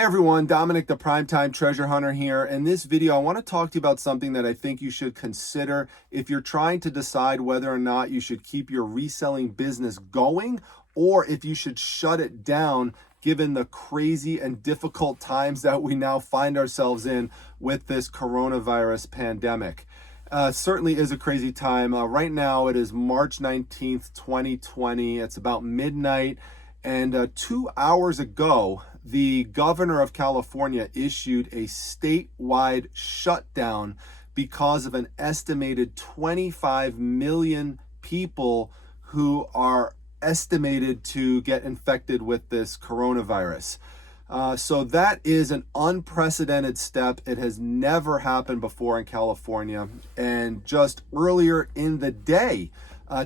Hey everyone, Dominic the Primetime Treasure Hunter here. In this video, I want to talk to you about something that I think you should consider if you're trying to decide whether or not you should keep your reselling business going or if you should shut it down given the crazy and difficult times that we now find ourselves in with this coronavirus pandemic. Certainly is a crazy time. Right now, it is March 19th, 2020. It's about midnight. And 2 hours ago, the governor of California issued a statewide shutdown because of an estimated 25 million people who are estimated to get infected with this coronavirus. So that is an unprecedented step. It has never happened before in California. And just earlier in the day,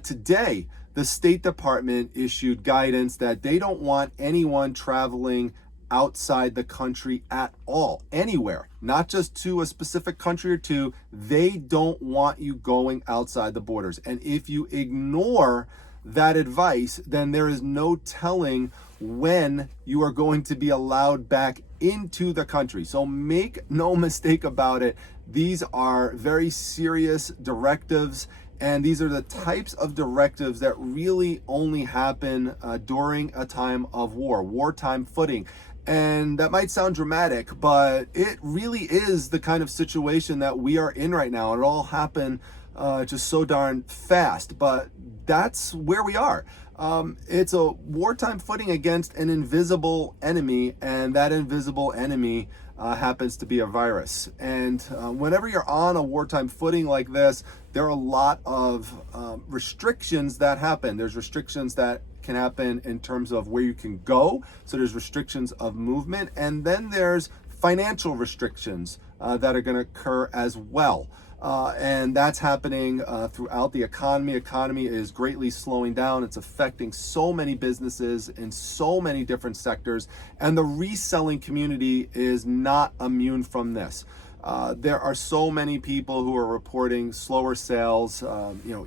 today, the State Department issued guidance that they don't want anyone traveling outside the country at all, anywhere, not just to a specific country or two. They don't want you going outside the borders. And if you ignore that advice, then there is no telling when you are going to be allowed back into the country. So make no mistake about it. These are very serious directives. And these are the types of directives that really only happen during a time of war, wartime footing. And that might sound dramatic, but it really is the kind of situation that we are in right now. It all happened just so darn fast, but that's where we are. It's a wartime footing against an invisible enemy, and that invisible enemy happens to be a virus. And whenever you're on a wartime footing like this, there are a lot of restrictions that happen. There's restrictions that can happen in terms of where you can go. So there's restrictions of movement, and then there's financial restrictions that are going to occur as well. And that's happening throughout the economy. Economy is greatly slowing down. It's affecting so many businesses in so many different sectors. And the reselling community is not immune from this. There are so many people who are reporting slower sales.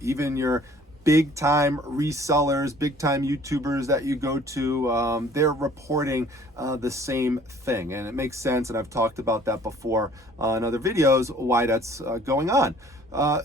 Even your big time resellers, big time YouTubers that you go to, they're reporting the same thing. And it makes sense. And I've talked about that before in other videos, why that's going on.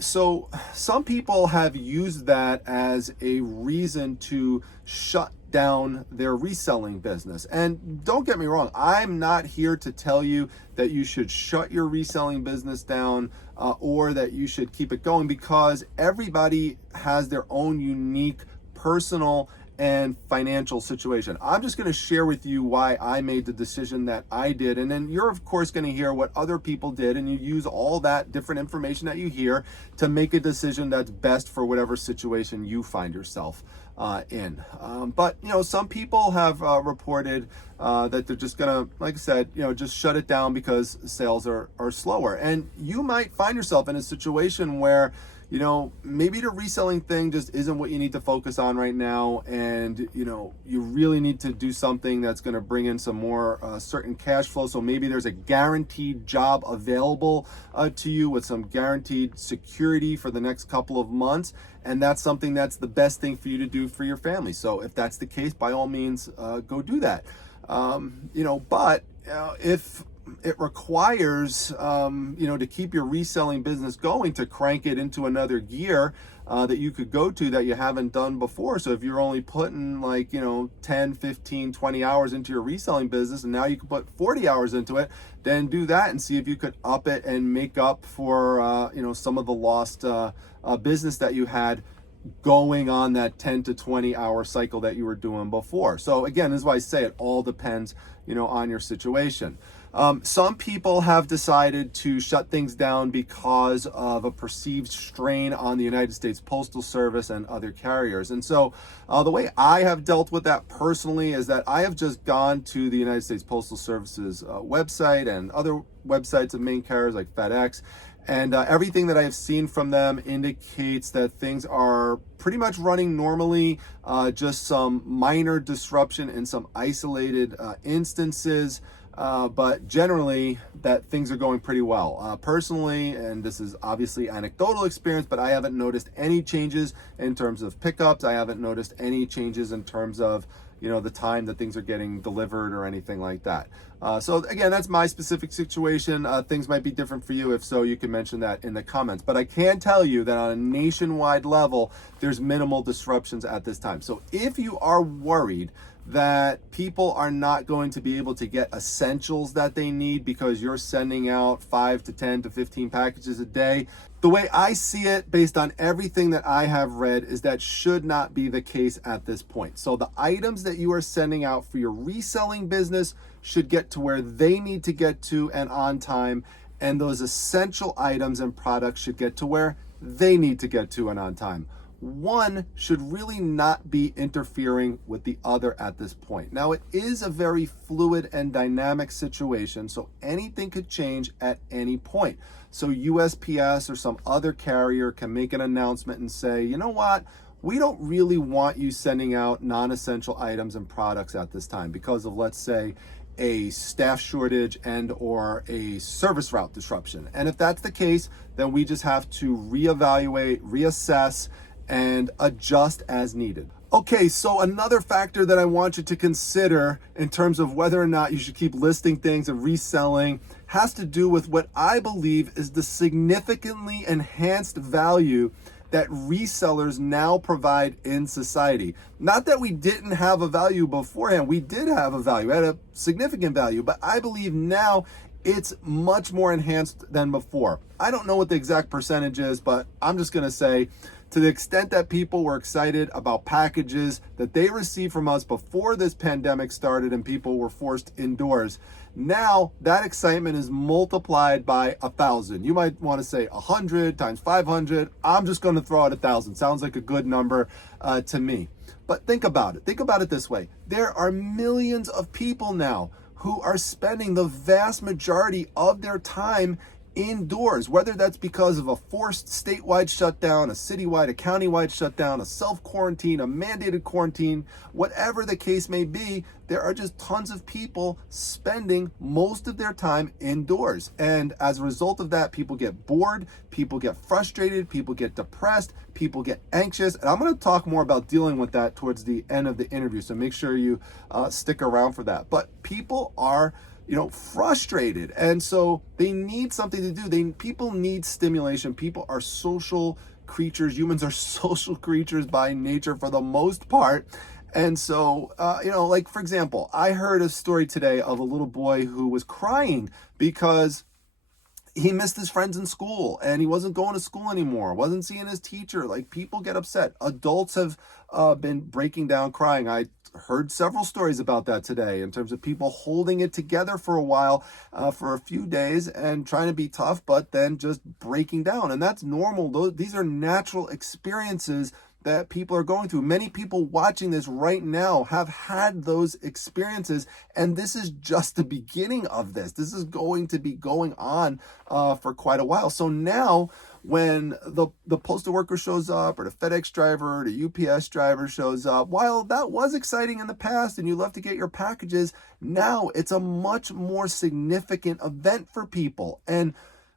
So some people have used that as a reason to shut down their reselling business. And don't get me wrong, I'm not here to tell you that you should shut your reselling business down or that you should keep it going, because everybody has their own unique personal and financial situation. I'm just going to share with you why I made the decision that I did. And then you're of course going to hear what other people did, and you use all that different information that you hear to make a decision that's best for whatever situation you find yourself in. But some people have reported that they're just gonna, like I said, just shut it down because sales are slower. And you might find yourself in a situation where maybe the reselling thing just isn't what you need to focus on right now, and you really need to do something that's going to bring in some more certain cash flow. So maybe there's a guaranteed job available to you with some guaranteed security for the next couple of months, and that's something that's the best thing for you to do for your family. So if that's the case, by all means, go do that. But if it requires, to keep your reselling business going, to crank it into another gear that you could go to that you haven't done before. So if you're only putting 10, 15, 20 hours into your reselling business, and now you can put 40 hours into it, then do that and see if you could up it and make up for, some of the lost business that you had going on that 10 to 20 hour cycle that you were doing before. So again, this is why I say it all depends, on your situation. Some people have decided to shut things down because of a perceived strain on the United States Postal Service and other carriers. And so the way I have dealt with that personally is that I have just gone to the United States Postal Service's website and other websites of main carriers like FedEx. And everything that I have seen from them indicates that things are pretty much running normally, just some minor disruption in some isolated instances. But generally that things are going pretty well. Personally, and this is obviously anecdotal experience, but I haven't noticed any changes in terms of pickups. I haven't noticed any changes in terms of the time that things are getting delivered or anything like that. So again, that's my specific situation. Things might be different for you. If so, you can mention that in the comments. But I can tell you that on a nationwide level, there's minimal disruptions at this time. So if you are worried that people are not going to be able to get essentials that they need because you're sending out 5 to 10 to 15 packages a day, the way I see it, based on everything that I have read, is that should not be the case at this point. So the items that you are sending out for your reselling business should get to where they need to get to and on time, and those essential items and products should get to where they need to get to and on time. One should really not be interfering with the other at this point. Now, it is a very fluid and dynamic situation, so anything could change at any point. So USPS or some other carrier can make an announcement and say, you know what, we don't really want you sending out non-essential items and products at this time because of, let's say, a staff shortage and or a service route disruption. And if that's the case, then we just have to reevaluate, reassess, and adjust as needed. Okay, so another factor that I want you to consider in terms of whether or not you should keep listing things and reselling has to do with what I believe is the significantly enhanced value that resellers now provide in society. Not that we didn't have a value beforehand, we did have a value, had a significant value, but I believe now it's much more enhanced than before. I don't know what the exact percentage is, but I'm just gonna say, to the extent that people were excited about packages that they received from us before this pandemic started and people were forced indoors, now that excitement is multiplied by 1,000. You might want to say 100 times 500. I'm just going to throw out 1,000. Sounds like a good number to me. But think about it. Think about it this way. There are millions of people now who are spending the vast majority of their time indoors, whether that's because of a forced statewide shutdown, a citywide, a countywide shutdown, a self-quarantine, a mandated quarantine, whatever the case may be, there are just tons of people spending most of their time indoors. And as a result of that, people get bored, people get frustrated, people get depressed, people get anxious. And I'm going to talk more about dealing with that towards the end of the interview. So make sure you stick around for that. But people are frustrated, and so they need something to do. People need stimulation. People are social creatures. Humans are social creatures by nature for the most part. And so, like for example, I heard a story today of a little boy who was crying because he missed his friends in school and he wasn't going to school anymore, wasn't seeing his teacher. Like, people get upset. Adults have been breaking down crying. I heard several stories about that today in terms of people holding it together for a while, for a few days and trying to be tough, but then just breaking down. And that's normal. These are natural experiences that people are going through. Many people watching this right now have had those experiences, and this is just the beginning of this. This is going to be going on for quite a while. So now when the postal worker shows up, or the FedEx driver, or the UPS driver shows up, while that was exciting in the past and you love to get your packages, now it's a much more significant event for people. And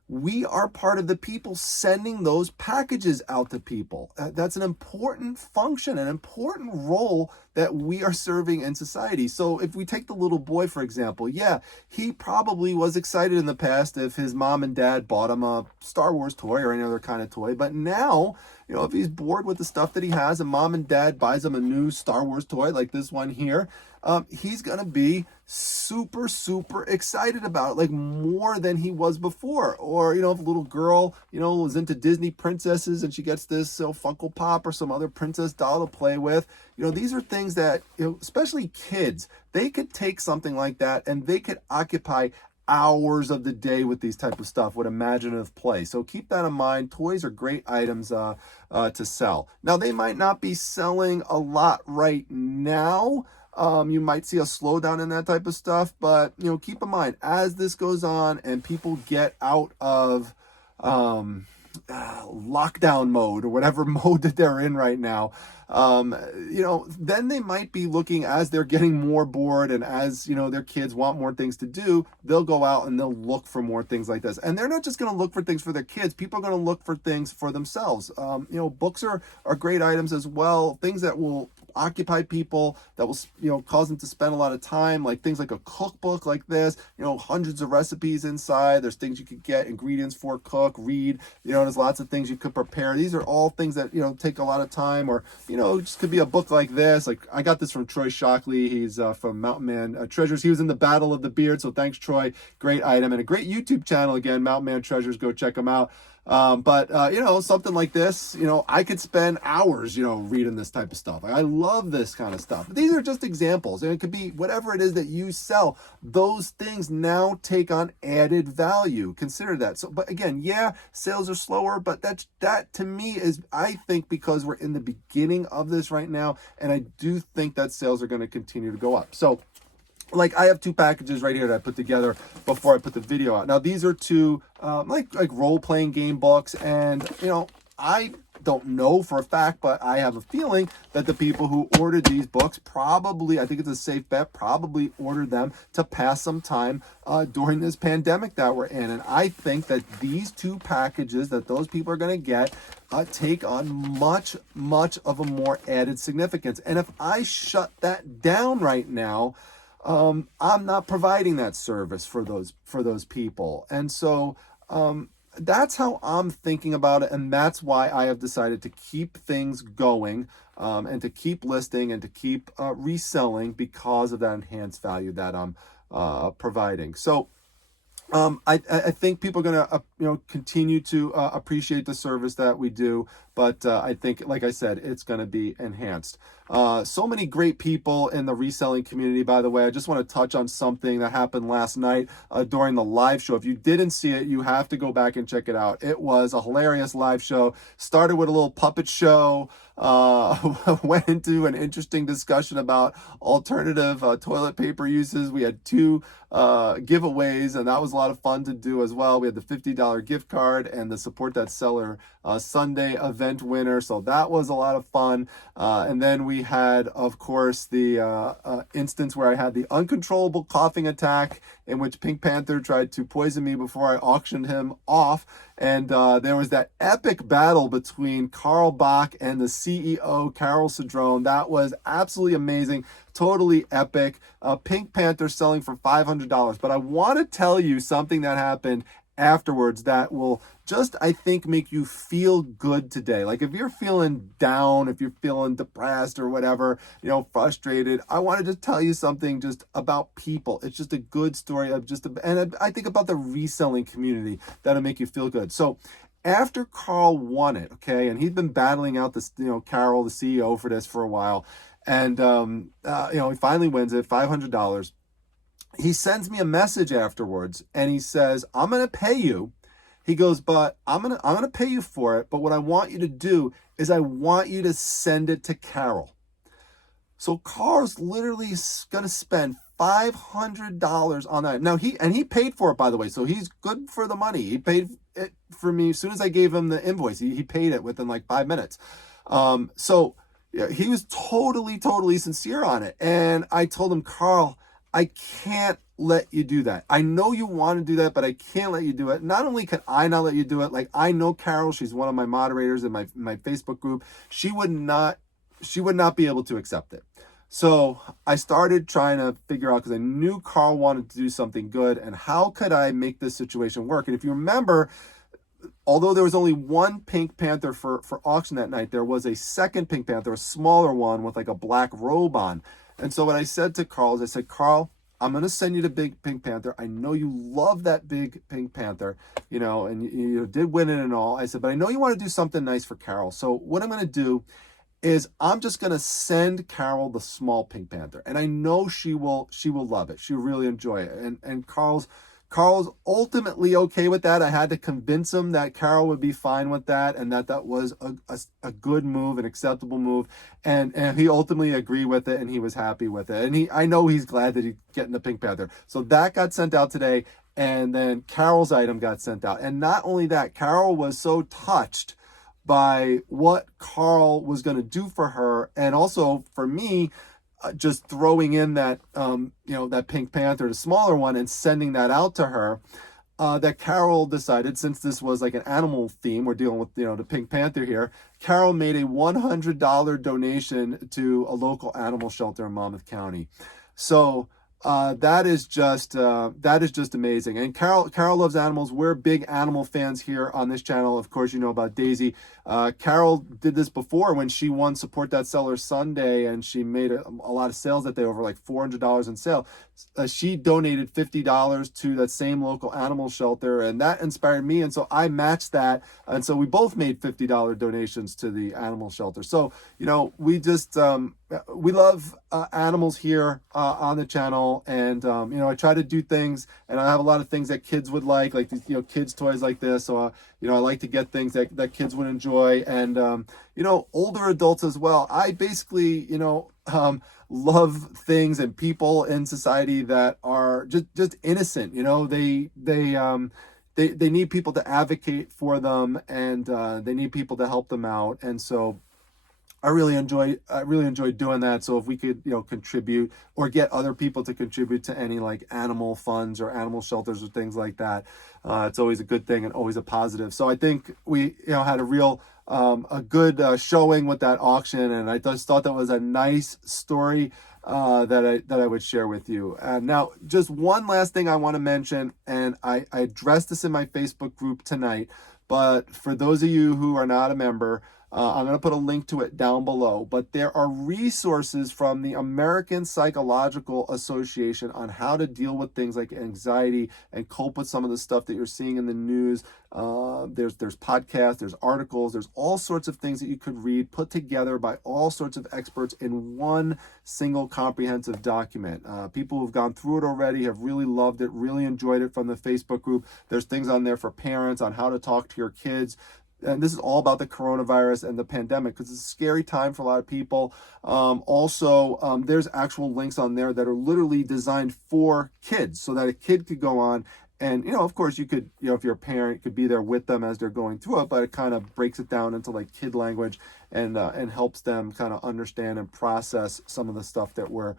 we are part of the people sending those packages out to people. That's an important function, an important role that we are serving in society. So if we take the little boy, for example, yeah, he probably was excited in the past if his mom and dad bought him a Star Wars toy or any other kind of toy. But now, if he's bored with the stuff that he has and mom and dad buys him a new Star Wars toy like this one here, he's going to be super, super excited about it, like more than he was before. Or, if a little girl, was into Disney princesses and she gets this Funko Pop or some other princess doll to play with, these are things that, especially kids, they could take something like that and they could occupy hours of the day with these type of stuff, with imaginative play. So keep that in mind. Toys are great items to sell. Now, they might not be selling a lot right now. You might see a slowdown in that type of stuff, but keep in mind, as this goes on and people get out of lockdown mode or whatever mode that they're in right now, then they might be looking, as they're getting more bored and as their kids want more things to do, they'll go out and they'll look for more things like this. And they're not just going to look for things for their kids. People are going to look for things for themselves. Books are great items as well, things that will occupy people, that will, cause them to spend a lot of time, like things like a cookbook like this, hundreds of recipes inside. There's things you could get, ingredients for, cook, read, there's lots of things you could prepare. These are all things that, take a lot of time, or, it just could be a book like this. Like I got this from Troy Shockley. He's from Mountain Man Treasures. He was in the Battle of the Beard. So thanks, Troy. Great item, and a great YouTube channel. Again, Mountain Man Treasures. Go check him out. But something like this, I could spend hours, reading this type of stuff. I love this kind of stuff. These are just examples, and it could be whatever it is that you sell. Those things now take on added value. Consider that. So, but again, yeah, sales are slower, but that to me is, I think, because we're in the beginning of this right now, and I do think that sales are going to continue to go up. So, like I have two packages right here that I put together before I put the video out. Now these are two like role-playing game books, and I don't know for a fact, but I have a feeling that the people who ordered these books probably, I think it's a safe bet, probably ordered them to pass some time during this pandemic that we're in. And I think that these two packages that those people are going to get take on much of a more added significance. And if I shut that down right now, I'm not providing that service for those people. And so that's how I'm thinking about it, and that's why I have decided to keep things going, and to keep listing and to keep reselling, because of that enhanced value that I'm providing. So I think people are going to continue to appreciate the service that we do, but I think, like I said, it's going to be enhanced. So many great people in the reselling community, by the way. I just want to touch on something that happened last night during the live show. If you didn't see it, you have to go back and check it out. It was a hilarious live show. Started with a little puppet show, went into an interesting discussion about alternative toilet paper uses. We had two giveaways, and that was a lot of fun to do as well. We had the $50 gift card and the Support That Seller Sunday event winner, so that was a lot of fun. And then we had, of course, the instance where I had the uncontrollable coughing attack, in which Pink Panther tried to poison me before I auctioned him off. And there was that epic battle between Carl Bach and the CEO, Carol Cedrone. That was absolutely amazing, totally epic. Pink Panther selling for $500. But I want to tell you something that happened afterwards that will just, I think, make you feel good today. Like if you're feeling down, if you're feeling depressed or whatever, frustrated, I wanted to tell you something just about people. It's just a good story of and I think about the reselling community that'll make you feel good. So after Carl won it, okay, and he'd been battling out this, Carol, the CEO, for this for a while, and he finally wins it, $500. He sends me a message afterwards, and he says, "I'm going to pay you." He goes, "But I'm going to pay you for it, but what I want you to do is I want you to send it to Carol." So Carl's literally going to spend $500 on that. Now he paid for it, by the way, so he's good for the money. He paid it for me as soon as I gave him the invoice. He paid it within like 5 minutes. So yeah, he was totally sincere on it. And I told him, "Carl, I can't let you do that. I know you want to do that, but I can't let you do it. Not only can I not let you do it, like I know Carol, she's one of my moderators in my Facebook group. She would not be able to accept it." So I started trying to figure out, because I knew Carl wanted to do something good, and how could I make this situation work? And if you remember, although there was only one Pink Panther for auction that night, there was a second Pink Panther, a smaller one with like a black robe on. And so what I said to Carl is, I said, "Carl, I'm going to send you the big Pink Panther. I know you love that big Pink Panther, and you did win it and all." I said, "But I know you want to do something nice for Carol. So what I'm going to do is I'm just going to send Carol the small Pink Panther. And I know she will love it. She'll really enjoy it." And Carl's ultimately okay with that. I had to convince him that Carol would be fine with that, and that was a good move, an acceptable move. And he ultimately agreed with it, and he was happy with it. And I know he's glad that he's getting the Pink Panther. So that got sent out today, and then Carol's item got sent out. And not only that, Carol was so touched by what Carl was going to do for her, and also for me, just throwing in that, that Pink Panther, the smaller one, and sending that out to her. that Carol decided, since this was like an animal theme, we're dealing with, the Pink Panther here, Carol made a $100 donation to a local animal shelter in Monmouth County. So that is just amazing. And Carol loves animals. We're big animal fans here on this channel. Of course, you know about Daisy. Carol did this before when she won Support That Seller Sunday, and she made a lot of sales that day, over like $400 in sale. She donated $50 to that same local animal shelter, and that inspired me. And so I matched that. And so we both made $50 donations to the animal shelter. So, we just, we love animals here on the channel. And, I try to do things, and I have a lot of things that kids would like these, kids toys like this. So, I like to get things that kids would enjoy, and, older adults as well. I basically, love things and people in society that are just innocent. They need people to advocate for them, and they need people to help them out. And so I really enjoy doing that. So if we could, contribute or get other people to contribute to any like animal funds or animal shelters or things like that, it's always a good thing and always a positive. So I think we, had a good showing with that auction, and I just thought that was a nice story that I would share with you. Now, just one last thing I want to mention, and I addressed this in my Facebook group tonight, but for those of you who are not a member, I'm going to put a link to it down below, but there are resources from the American Psychological Association on how to deal with things like anxiety and cope with some of the stuff that you're seeing in the news. There's podcasts, there's articles, there's all sorts of things that you could read, put together by all sorts of experts in one single comprehensive document. People who've gone through it already have really loved it, really enjoyed it from the Facebook group. There's things on there for parents on how to talk to your kids. And this is all about the coronavirus and the pandemic, because it's a scary time for a lot of people. Also, there's actual links on there that are literally designed for kids, so that a kid could go on. And, of course, you could, if you're a parent, you could be there with them as they're going through it, but it kind of breaks it down into like kid language and helps them kind of understand and process some of the stuff that we're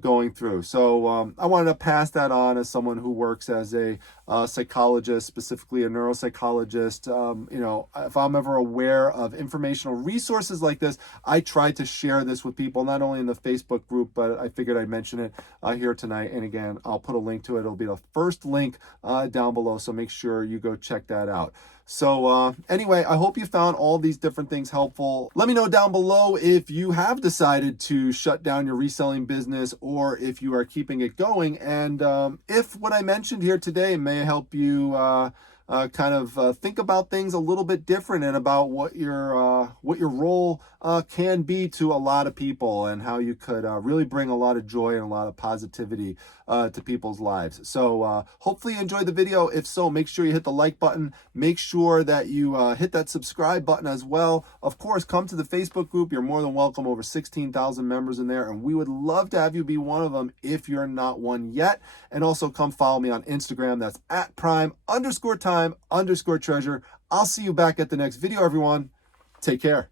going through. So I wanted to pass that on as someone who works as a psychologist, specifically a neuropsychologist. If I'm ever aware of informational resources like this, I try to share this with people, not only in the Facebook group, but I figured I'd mention it here tonight. And again, I'll put a link to it. It'll be the first link down below, so make sure you go check that out. So anyway, I hope you found all these different things helpful. Let me know down below if you have decided to shut down your reselling business, or if you are keeping it going, and if what I mentioned here today may help you think about things a little bit different, and about what your role can be to a lot of people, and how you could really bring a lot of joy and a lot of positivity to people's lives. So hopefully you enjoyed the video. If so, make sure you hit the like button. Make sure that you hit that subscribe button as well. Of course, come to the Facebook group. You're more than welcome. Over 16,000 members in there, and we would love to have you be one of them if you're not one yet. And also come follow me on Instagram. That's at @prime_time_treasure. I'll see you back at the next video, everyone. Take care.